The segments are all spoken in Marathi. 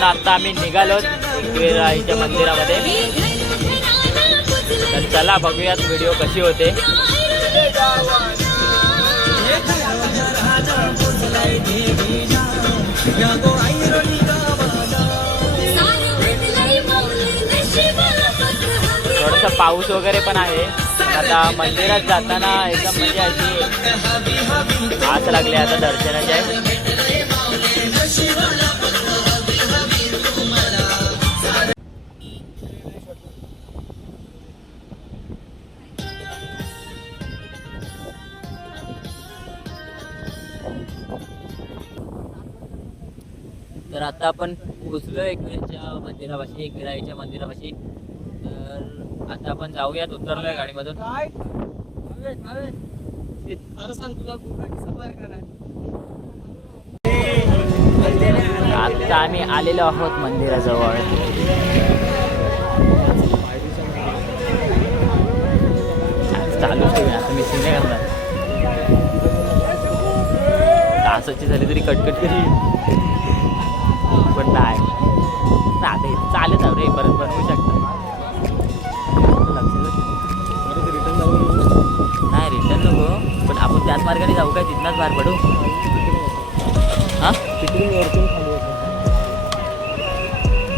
मित्रांनो आता आम्ही निघालो एकविराईच्या मंदिरामध्ये, तर चला बघूयात व्हिडिओ कशी होते। थोडासा पाऊस वगैरे पण आहे। आता मंदिरात जाताना एकदम म्हणजे अशी आस लागली आता दर्शनाच्या। तर आता आपण पोचलो एकविराईच्या मंदिरापाशी, एकविराईच्या मंदिरापाशी। तर आता आपण जाऊयात, उतरलोय गाडीमधून। आता आम्ही आलेलो आहोत मंदिराजवळ। चालूच ठेवी आता मी सिने करणार, तासाची झाली तरी कटकट करी पण नाही आता चालत रे, परत बनवू शकता। नाही रिटर्न नको, पण आपण त्याच मार्गाने जाऊ काय, तिथनंच बाहेर पडू। हां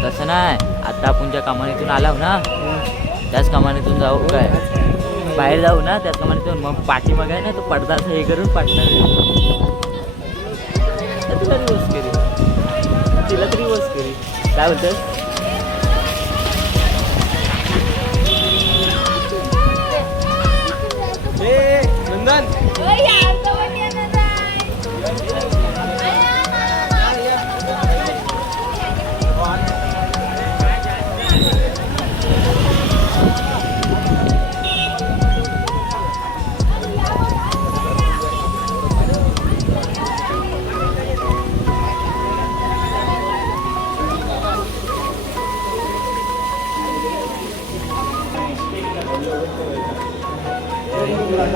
तसं नाही, आता आपण ज्या कमानीतून आलो ना त्याच कमानीतून जाऊ काय, बाहेर जाऊ ना त्याच कमानीतून। मग पाठी मग आहे ना तो पडदा असं हे करून पाठणार तिला रिवर्स केली, तिला तरी रिवर्स केली। काय बोलतोस? नंदन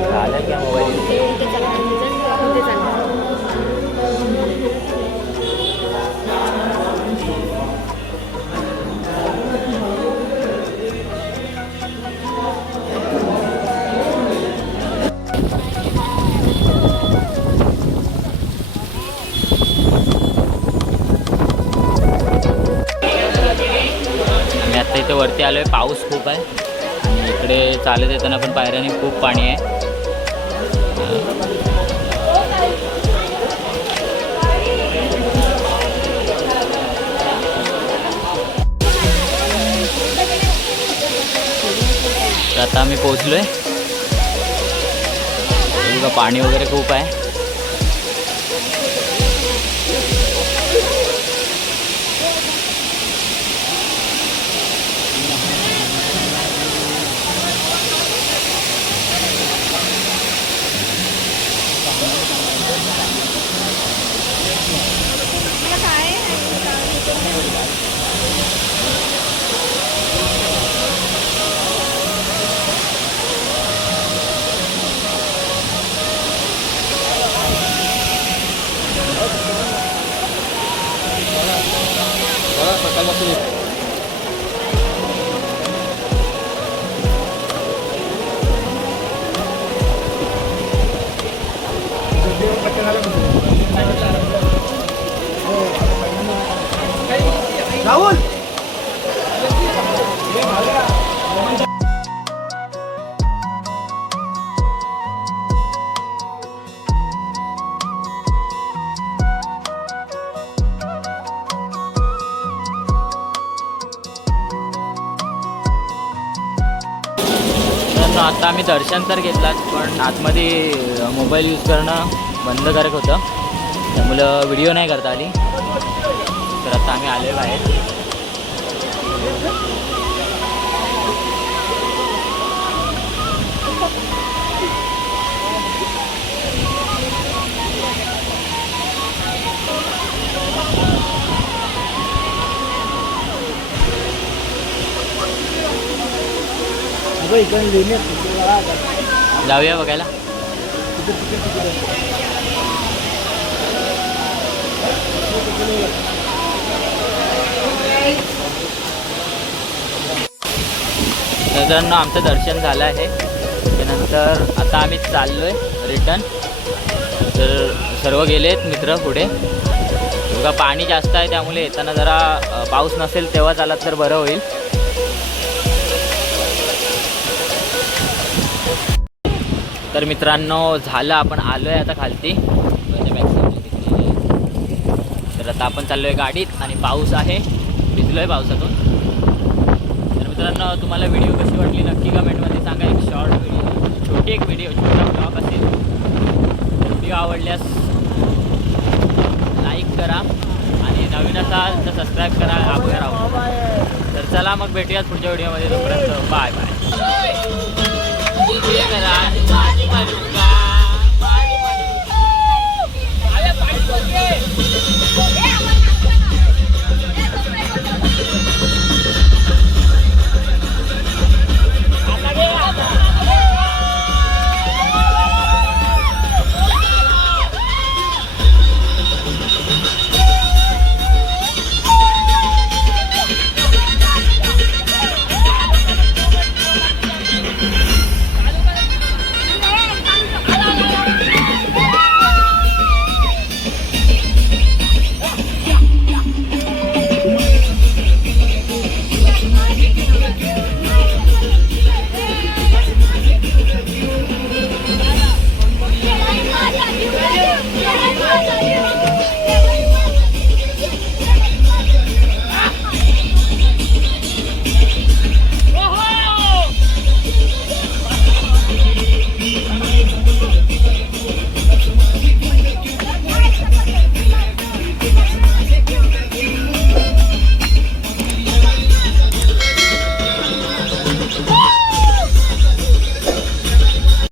झालं क्या मोबाईल? आम्ही आता इथे वरती आलोय, पाऊस खूप आहे आणि इकडे चालत येताना पण पायऱ्याने खूप पाणी आहे। तर आता आम्ही पोहोचलोय, बघा पाणी वगैरे खूप आहे। राहुल आता आम्ही दर्शन तर घेतलात, पण आतमध्ये मोबाईल यूज करणं बंधनकारक होतं, त्यामुळं व्हिडिओ नाही करता आली। तर आता आम्ही आलोय बाहेर। जाऊया बघायला। मित्रांनो आमचं दर्शन झालं आहे. त्यानंतर आता आम्ही चाललोय रिटर्न. तर सर्व गेलेत मित्र पुढे. बघा पाणी जास्त आहे त्यामुळे येताना जरा पाऊस नसेल तेव्हा आलात तर बरं होईल. तर मित्रांनो झालं, आपण आलोय आता खालती. तर आता आपण चाललोय गाडीत आणि पाऊस आहे, भिजलोय पावसातून. तर मित्रांनो तुम्हाला व्हिडिओ कशी वाटली नक्की कमेंटमध्ये सांगा. एक शॉर्ट व्हिडिओ, छोटी एक व्हिडिओ, छोटा ब्लॉग असेल. व्हिडिओ आवडल्यास लाईक करा आणि नवीन असाल तर सबस्क्राईब करा. आभार आहोत. तर चला मग भेटूयात पुढच्या व्हिडिओमध्ये. तोपर्यंत बाय बाय. Yeah.